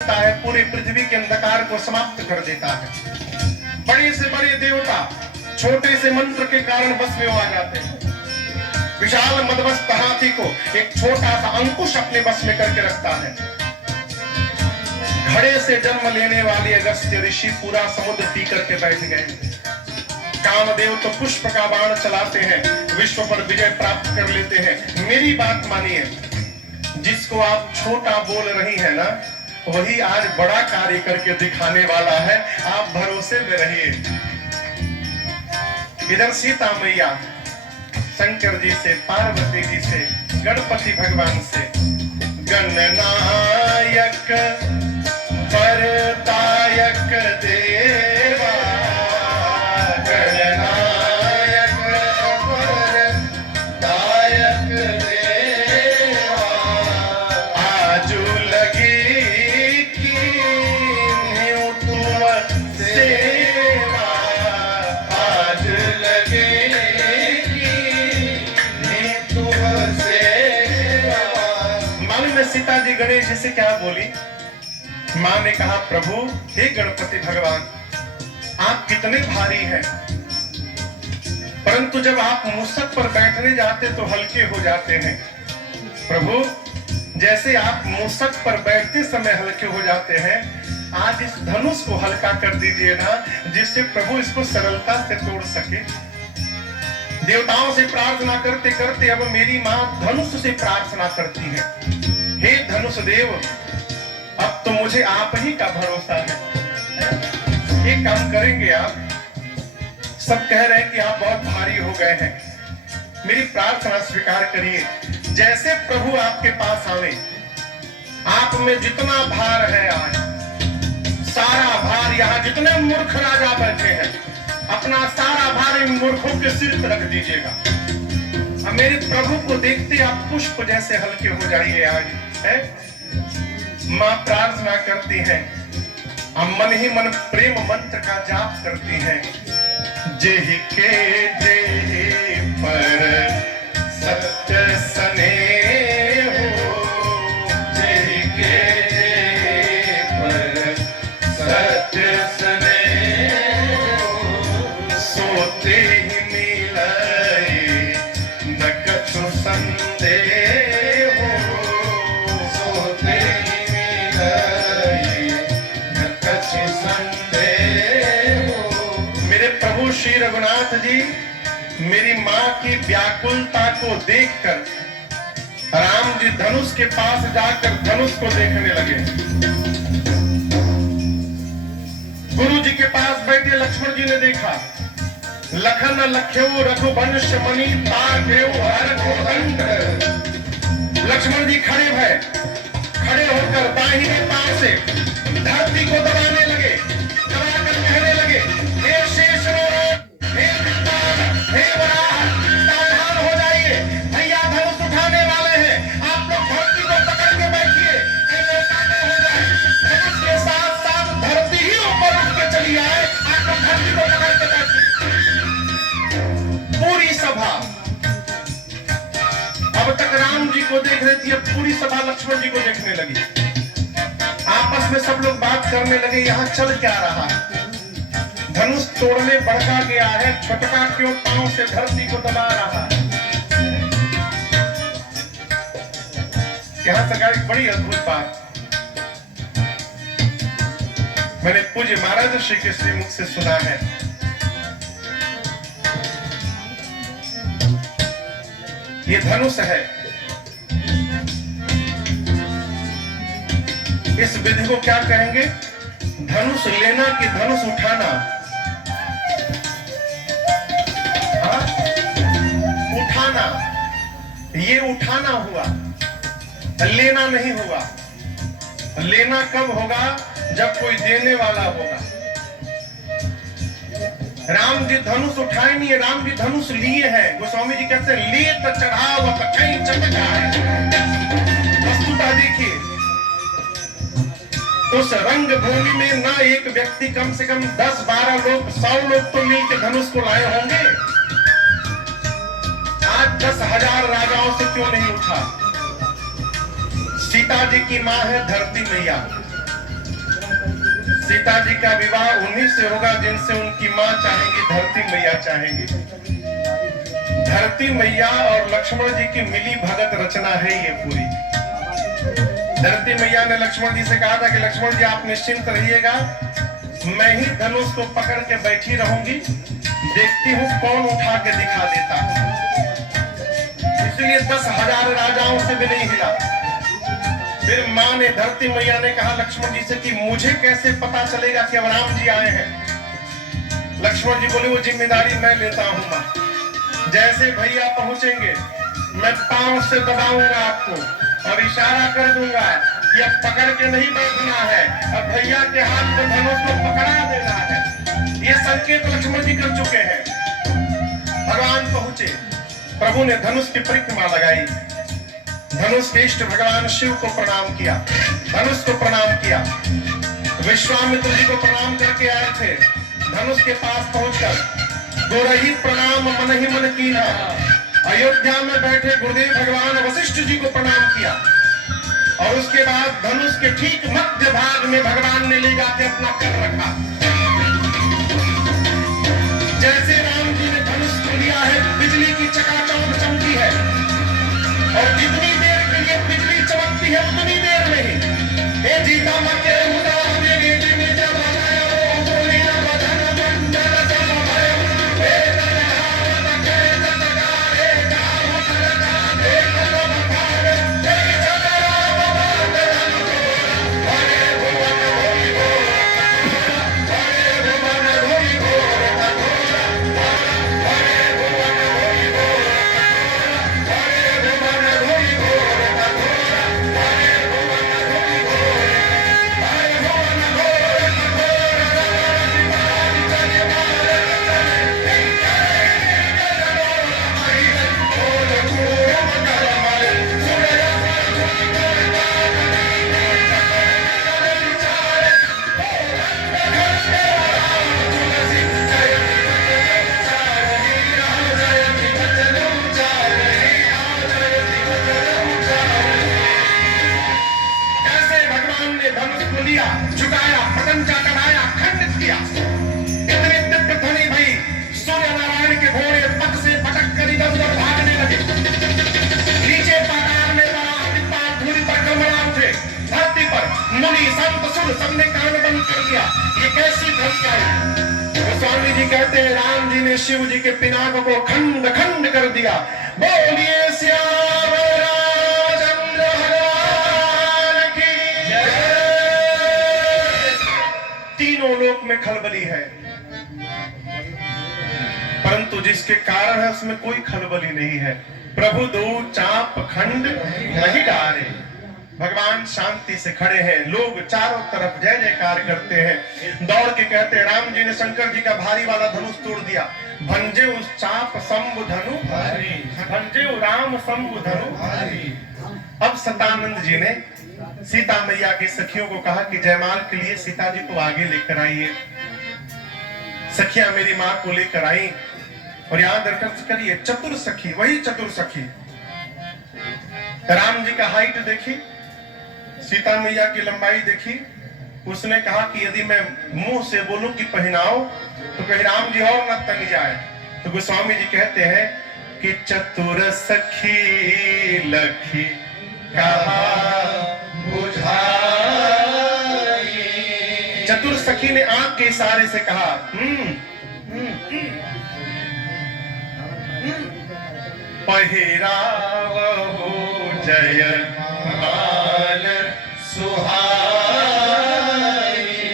है, पूरी पृथ्वी के अंधकार को समाप्त कर देता है। बड़े से बड़े देवता छोटे से मंत्र के कारण बस में आ जाते हैं। विशाल मदमस्त हाथी को एक छोटा सा अंकुश अपने बस में करके रखता है। घड़े से जन्म लेने वाले अगस्त्य ऋषि पूरा समुद्र पी करके बैठ गए। कामदेव तो पुष्प का बाण चलाते हैं, विश्व पर विजय प्राप्त कर लेते हैं। मेरी बात मानिए, जिसको आप छोटा बोल रही है ना, वही आज बड़ा कार्य करके दिखाने वाला है। आप भरोसे में रहिए। इधर सीता मैया शंकर जी से, पार्वती जी से, गणपति भगवान से, गणनायक परदायक देवा, गणनायक परदायक देवा, आजू लगी की तुम सेवा, आज लगे की तुम सेवा। मालूम है सीता जी गणेश जी से क्या बोली? मां ने कहा, प्रभु हे गणपति भगवान, आप कितने भारी हैं, परंतु जब आप मूसक पर बैठने जाते तो हल्के हो जाते हैं। प्रभु जैसे आप मूसक पर बैठते समय हल्के हो जाते हैं, आज इस धनुष को हल्का कर दीजिए ना, जिससे प्रभु इसको सरलता से तोड़ सके। देवताओं से प्रार्थना करते करते अब मेरी मां धनुष से प्रार्थना करती है, हे धनुष देव, अब तो मुझे आप ही का भरोसा है। एक काम करेंगे आप, सब कह रहे हैं कि आप बहुत भारी हो गए हैं, मेरी प्रार्थना स्वीकार करिए। जैसे प्रभु आपके पास आवे, आप में जितना भार है आज, सारा भार, यहाँ जितने मूर्ख राजा बैठे हैं, अपना सारा भार इन मूर्खों के सिर पर रख दीजिएगा। अब मेरे प्रभु को देखते आप पुष्प जैसे हल्के हो जाइए आज, है? मां प्रार्थना करती है, मन ही मन प्रेम मंत्र का जाप करती है। जेहि के जेहि पर सत्य स्नेह हो, जेहि के जेहि पर सत्य स्नेह हो, सोते ही मिलए न कछु संदेह हो, सोते ही मेरे प्रभु श्री रघुनाथ जी मेरी मां की व्याकुलता को देखकर राम जी धनुष के पास जाकर धनुष को देखने लगे। गुरु जी के पास बैठे लक्ष्मण जी ने देखा, लखन लख्यो रघुवंश मणि पाग्यो हर कोदंड। लक्ष्मण जी खड़े भय, खड़े होकर दाहिने पांव से धरती को दबाने लगे, दबाकर कहने लगे, हे शेषनाग, हे विकटान, हे वराह, सावधान हो जाइए, भैया धनुष उठाने वाले हैं। आप लोग धरती को पकड़ के बैठिए, कहीं ऐसा न हो जाए धनुष के साथ साथ धरती ही ऊपर उठ के चली आए। आप लोग धरती को पकड़ के बैठिए। पूरी सभा अब तक राम जी को देख रही थी, अब पूरी सभा लक्ष्मण जी को देखने लगी। आपस में सब लोग बात करने लगे, यहाँ चल क्या रहा है? धनुष तोड़ने बढ़का गया है, छटका क्यों पांव से धरती को दबा रहा है? यहाँ सरकार एक बड़ी अद्भुत बात मैंने पूज्य महाराज श्री के श्रीमुख से सुना है। ये धनुष है, इस विधि को क्या कहेंगे? धनुष लेना कि धनुष उठाना? हाँ? उठाना। ये उठाना हुआ, लेना नहीं हुआ। लेना कब होगा? जब कोई देने वाला होगा। राम जी धनुष उठाए नहीं, राम जी धनुष लिए हैं। गोस्वामी जी कहते हैं, लिए तो चढ़ाओ कहीं चटका है। वस्तुतः देखिए, उस रंग भूमि में ना एक व्यक्ति, कम से कम 10-12 लोग, 100 लोग तो मिलकर धनुष को लाए होंगे। आज 10,000 राजाओं से क्यों नहीं उठा? सीता जी की मां है धरती मैया, सीता जी का विवाह उन्हीं से होगा जिनसे उनकी मां चाहेंगी, धरती मैया चाहेंगी। धरती मैया और लक्ष्मण जी की मिली भगत रचना है ये पूरी। धरती मैया ने लक्ष्मण जी से कहा था कि लक्ष्मण जी आप निश्चिंत रहिएगा, मैं ही धनुष को पकड़ के बैठी रहूंगी, देखती हूँ कौन उठा के दिखा देता। इसलिए 10,000 राजाओं से भी नहीं हिला। फिर मां ने, धरती मैया ने कहा लक्ष्मण जी से कि मुझे कैसे पता चलेगा कि अब राम जी आए हैं। लक्ष्मण जी बोले वो जिम्मेदारी मैं लेता हूं मां। जैसे भैया पहुंचेंगे मैं पांव से दबाऊंगा आपको और इशारा कर दूंगा कि अब पकड़ के नहीं बैठना है, अब भैया के हाथ में धनुष को पकड़ा देना है। ये संकेत लक्ष्मण जी कर चुके हैं। भगवान पहुंचे, प्रभु ने धनुष की परिक्रमा लगाई, धनुष के इष्ट भगवान शिव को प्रणाम किया, धनुष को प्रणाम किया। विश्वामित्र जी को प्रणाम करके आए थे। धनुष के पास पहुंचकर गोरही प्रणाम मन ही मन कीना। अयोध्या में बैठे गुरुदेव भगवान वशिष्ठ जी को प्रणाम किया और उसके बाद धनुष के ठीक मध्य भाग में भगवान ने ले जाके अपना कर रखा। जैसे राम जी ने धनुष को लिया है, बिजली की चकाचौंध चमकी है और जितनी देर के लिए बिजली चमकती है उतनी देर में ही हे जीता मके झुकाया, पतंजा चढ़ाया, खंडित किया। इतनी तीव्र ध्वनि भई, सूर्य नारायण के घोड़े पग से पटक कर इधर-उधर भागने लगे। नीचे पाताल में धूलि पर कमला उठे। धरती पर मुनि संत सुर सबने कान बंद कर दिया। ये कैसी ध्वनि आई? गोस्वामी जी कहते हैं राम जी ने शिव जी के पिनाक को खंड खंड कर दिया। बोलिए श्याम रामचंद्र भगवान की जय। तीनों लोक में खलबली है, परंतु जिसके कारण है उसमें कोई खलबली नहीं है। प्रभु दो चाप खंड नहीं डारे। भगवान शांति से खड़े हैं, लोग चारों तरफ जय जयकार करते हैं। दौड़ के कहते हैं राम जी ने शंकर जी का भारी वाला धनुष तोड़ दिया। भंजे उस चाप शंभु धनु भारी, भंजे राम शंभु धनु भारी। अब सतानंद जी ने सीता मैया की सखियों को कहा कि जयमाल के लिए सीता जी को आगे लेकर आइए। सखियां मेरी मां को लेकर आई और याद करिए चतुर सखी, वही चतुर सखी। राम जी का हाइट देखी, सीता मैया की लंबाई देखी। उसने कहा कि यदि मैं मुंह से बोलूं कि पहनाओ तो कहीं राम जी और न तन जाए। तो गोस्वामी जी कहते हैं कि चतुर सखी लखी कहा चतुर सखी ने आंख के इशारे से कहा पहिराव हो जय माल सुहाई।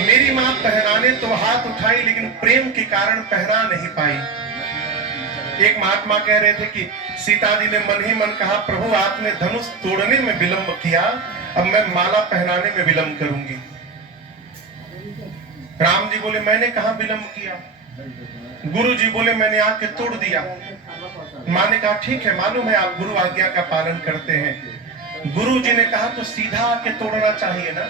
मेरी मां पहनाने तो हाथ उठाई लेकिन प्रेम के कारण पहना नहीं पाई। एक महात्मा कह रहे थे कि सीता जी ने मन ही मन कहा प्रभु आपने धनुष तोड़ने में विलंब किया, अब मैं माला पहनाने में विलंब करूंगी। राम जी बोले मैंने कहा विलंब किया। गुरु जी बोले मैंने आके तोड़ दिया। मां ने कहा ठीक है, मालूम है आप गुरु आज्ञा का पालन करते हैं। गुरु जी ने कहा तो सीधा आके तोड़ना चाहिए ना।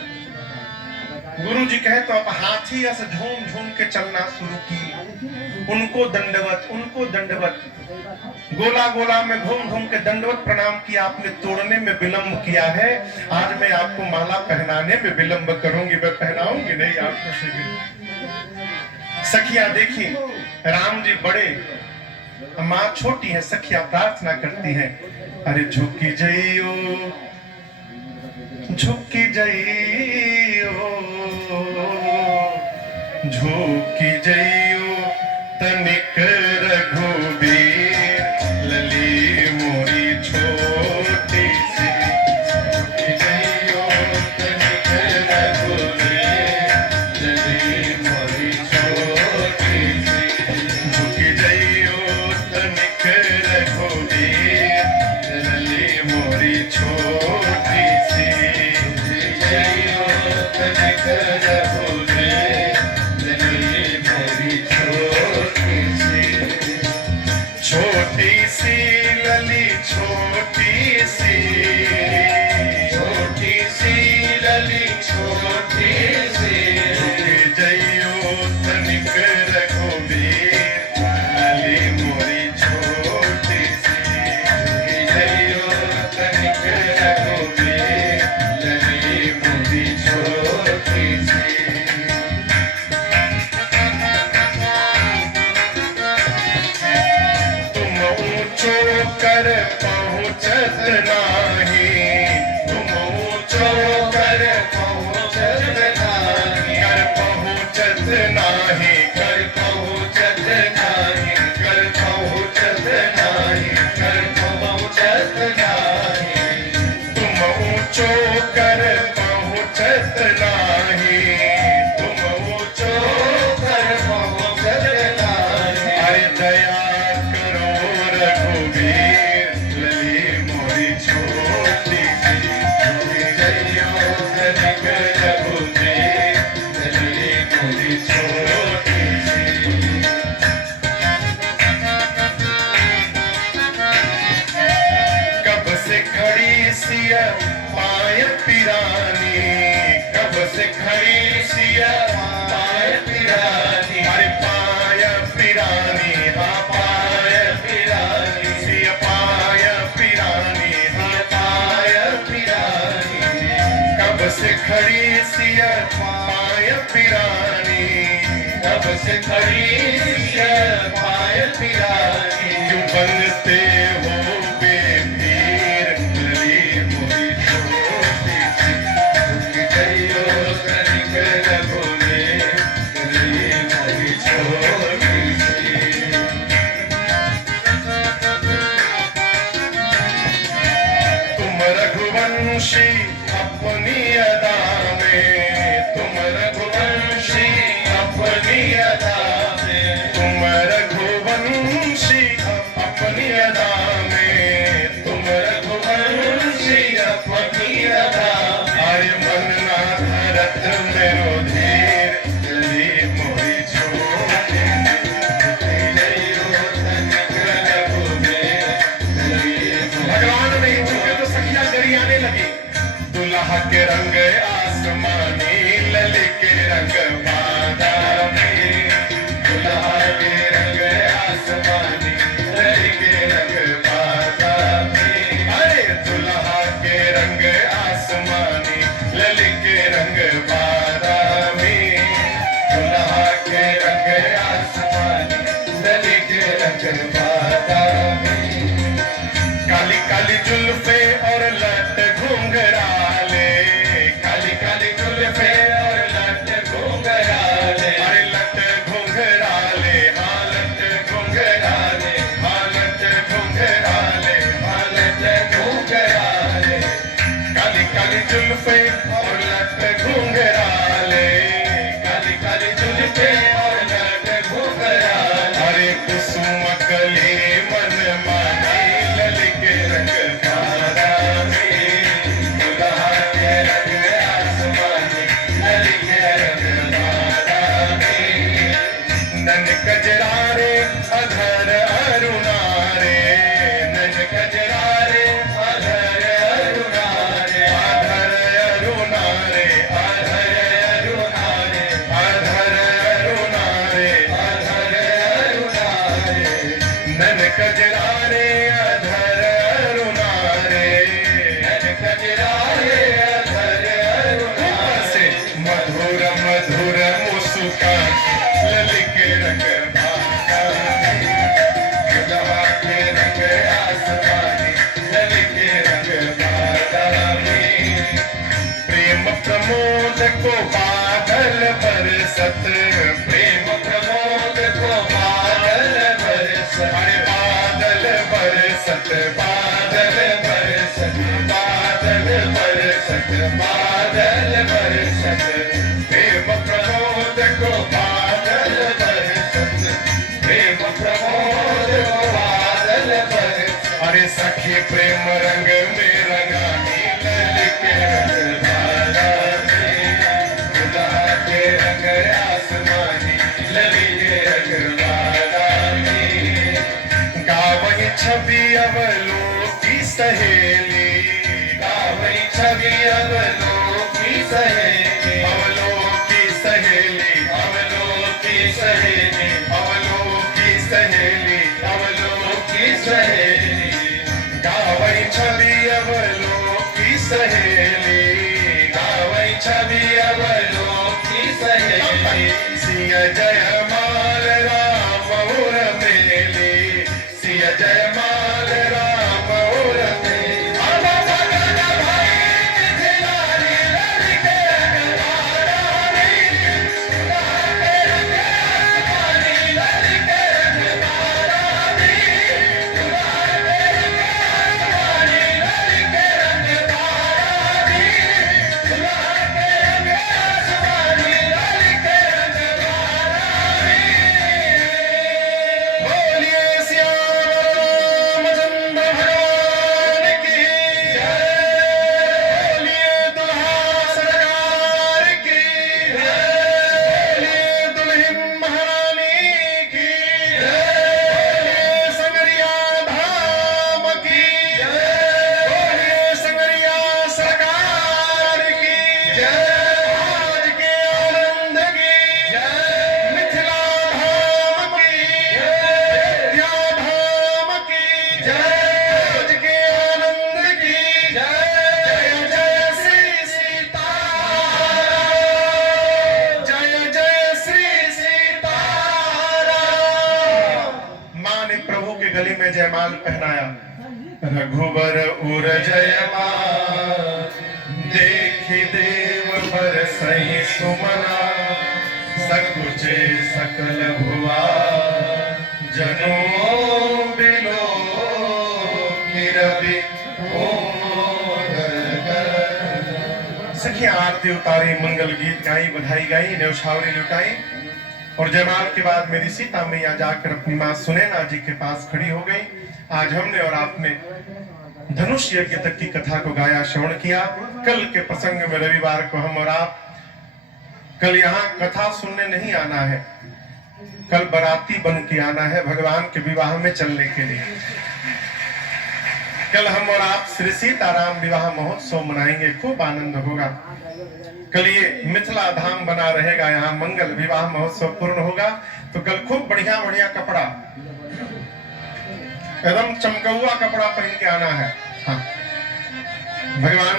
गुरु जी कहे तो आप हाथी ऐसे झूम झूम के चलना शुरू की। उनको दंडवत, उनको दंडवत, गोला गोला में घूम घूम के दंडवत प्रणाम किया। आपने तोड़ने में विलंब किया है, आज मैं आपको माला पहनाने में विलंब करूंगी, मैं पहनाऊंगी। कि नहीं आपको शिविर। सखिया देखी, राम जी बड़े, माँ छोटी है, सखिया प्रार्थना करती है, अरे झुकी जइयो, झुकी जइयो, झुकी जइयो तनिक रघुबीर, लली मोरी छोटी सी, झुकी जइयो तनिक रघुबीर, लली मोरी छोटी सी, झुकी जइयो तनिक रघुबीर, लली मोरी छोटी सी, झुकी जइयो तनिक रघुबीर, लली मोरी छोटी सी, छोटी सी लली छोटी सी, छोटी सी लली छोटी सी, झुकी जइयो तनिक रघुबीर, लली मोरी छोटी सी, झुकी जइयो तनिक रघुबीर, लली मोरी छोटी सी। तुम ऊंचो कर पहुँचत नाही, तुम ऊंचो कर पहुँचत नाही, कर पहुँचत नाही, कर पहुँचत नाही, कर पहुँचत नाही, कर पहुँचत नाही, तुम ऊंचो कर पहुँचत नाही, तुम ऊंचो कर पहुँचत नाही, अरे दया करो रघुबीर, लली मोरी छोटी सी, झुकी जइयो तनिक रघुबीर, लली मोरी छोटी सी। कब से खड़ी सिया पाय पिरानी, कब से खड़ी सिया पाय पिरानी, अरे पाय पिरानी, हाँ पाय पिरानी, सिया पाय पिरानी, हाँ पाय पिरानी, कब से खड़ी सिया पाय पिरानी, कब से खड़ी सिया पाय पिरानी, क्यों बनते हो बेपीर, लली मोरी छोटी सी, झुकी जइयो तनिक रघुबीर, लली मोरी छोटी सी। तुम रघुवंशी अपनी अदा में, तुम रघुवंशी अपनी अदा में, तुम रघुवंशी अपनी अदा में, तुम रघुवंशी अपनी अदा में, अरे मन ना धरत मेरो धीर, लली मोरी छोटी सी, झुकी जइयो तनिक रघुबीर, लली मोरी। भगवान नहीं झुके तो सखिया गरियाने लगी। दुल्हा के रंग आसमानी, लली के रंग बादामी, दुल्हा के रंग आसमानी, लली के रंग बादामी, अरे दुल्हा के रंग आसमानी, लली के रंग बादामी। मधुर मुस्कान ललके रंग बादामी, दुल्हा के रंग आसमानी ललके रंग बादामी। प्रेम प्रमोद को बादल बरसत, प्रेम प्रमोद को बादल बरसत, अरे बादल बरसत, बादल बरसत, बादल बरसत, बादल बरसत। प्रेम प्रमोद को बादल बरसत, प्रेम प्रमोद को बादल बरसत। अरे सखी प्रेम रंग में रंगानी ललके रंग बादामी, दुल्हा के रंग आसमानी ललके रंग बादामी। गावई छवि अवलोकी सहेली, गावई छवि अवलोकी सहेली, अवलोकी सहेली, अवलोकी सहेली, अवलोकी सहेली, अवलोकी सहेली। गावई छवि अवलोकी सहेली, गावई छवि अवलोकी सहेली। सिया जयमाल राम और मेली, सिया जयमाल राम और मेली। आवा भगन भाई मिथिलानी ललके रंग बादामी, दुल्हा के रंग आसमानी ललके रंग बादामी, दुल्हा के रंग आसमानी ललके रंग बादामी, दुल्हा के रंग आसमानी ललके रंग बादामी। बोलिए श्याम रामचंद्र भगवान की जय, बोलिए दुल्हा सरकार की जय, बोलिए दुल्हन महारानी की जय, बोलिए संगरिया धाम की जय, बोलिए संगरिया सरकार की जय, आज के आनंद की जय, मिथिला धाम की जय, अयोध्या धाम की जय, आज के आनंद की जय। जय जय श्री सीताराम, जय जय श्री सीताराम। माँ ने प्रभु के गले में जयमाल पहनाया। रघुवर उर जयमाल, देखी देव बरसई सुमना, सकुचे सकल भुआ, जनो बिलो रवि सखियां आरती उतारी, मंगल गीत गाई, बधाई गाई, न्यौछावरी लुटाई। और जयमाल के बाद मेरी सीता मैया जाकर अपनी माँ सुनैना जी के पास खड़ी हो गई। आज हमने और आपने धनुष यज्ञ तक की कथा को गाया, श्रवण किया। कल के प्रसंग में रविवार को हम और आप कल यहाँ कथा सुनने नहीं आना है, कल बाराती बन के आना है भगवान के विवाह में चलने के लिए। कल हम और आप श्री सीताराम विवाह महोत्सव मनाएंगे, खूब आनंद होगा। कल ये मिथिला धाम बना रहेगा, यहाँ मंगल विवाह महोत्सव पूर्ण होगा। तो कल खूब बढ़िया बढ़िया कपड़ा, एकदम चमकौआ कपड़ा पहन के आना है। हाँ, भगवान के